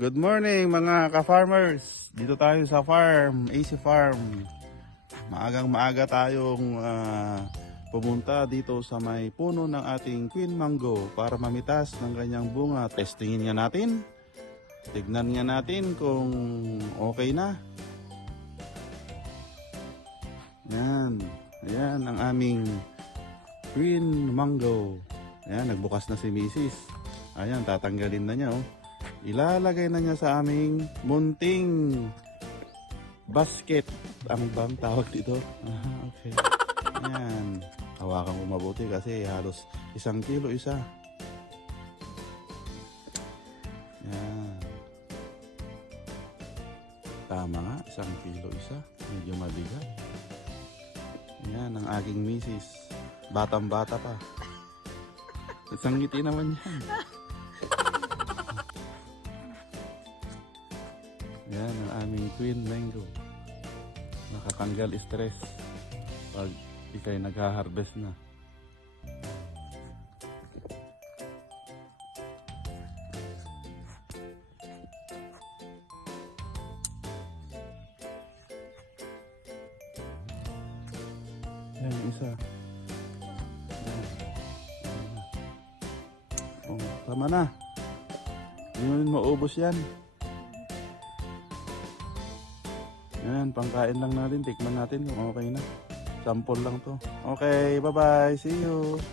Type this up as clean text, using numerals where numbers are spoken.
Good morning mga ka-farmers. Dito tayo sa farm, AC Farm. Maagang maaga tayong pumunta dito sa may puno ng ating Queen Mango para mamitas ng kanyang bunga. Testingin nga natin. Tignan nga natin kung okay na. Yan. Ayan ang aming Queen Mango. Ayan, nagbukas na si Mrs. Ayan, tatanggalin na niya oh. Ilalagay na niya sa aming munting basket. Ano bang tawag dito? Okay. Ayan. Hawakan ko mabuti kasi halos 1 kilo isa. Ayan. Tama nga, 1 kilo isa. Medyo mabigat. Ayan ang aking misis. Batang bata pa. Isang ngiti naman yan. Yan ang aming Queen Mango. Nakatanggal stress pag ikay nag-harvest na. Yan yung isa. Yan. Oh, tama na. Hindi mo rin maubos yan. Yan, pangkain lang natin. Tikman natin kung okay na. Sample lang to. Okay, bye-bye. See you.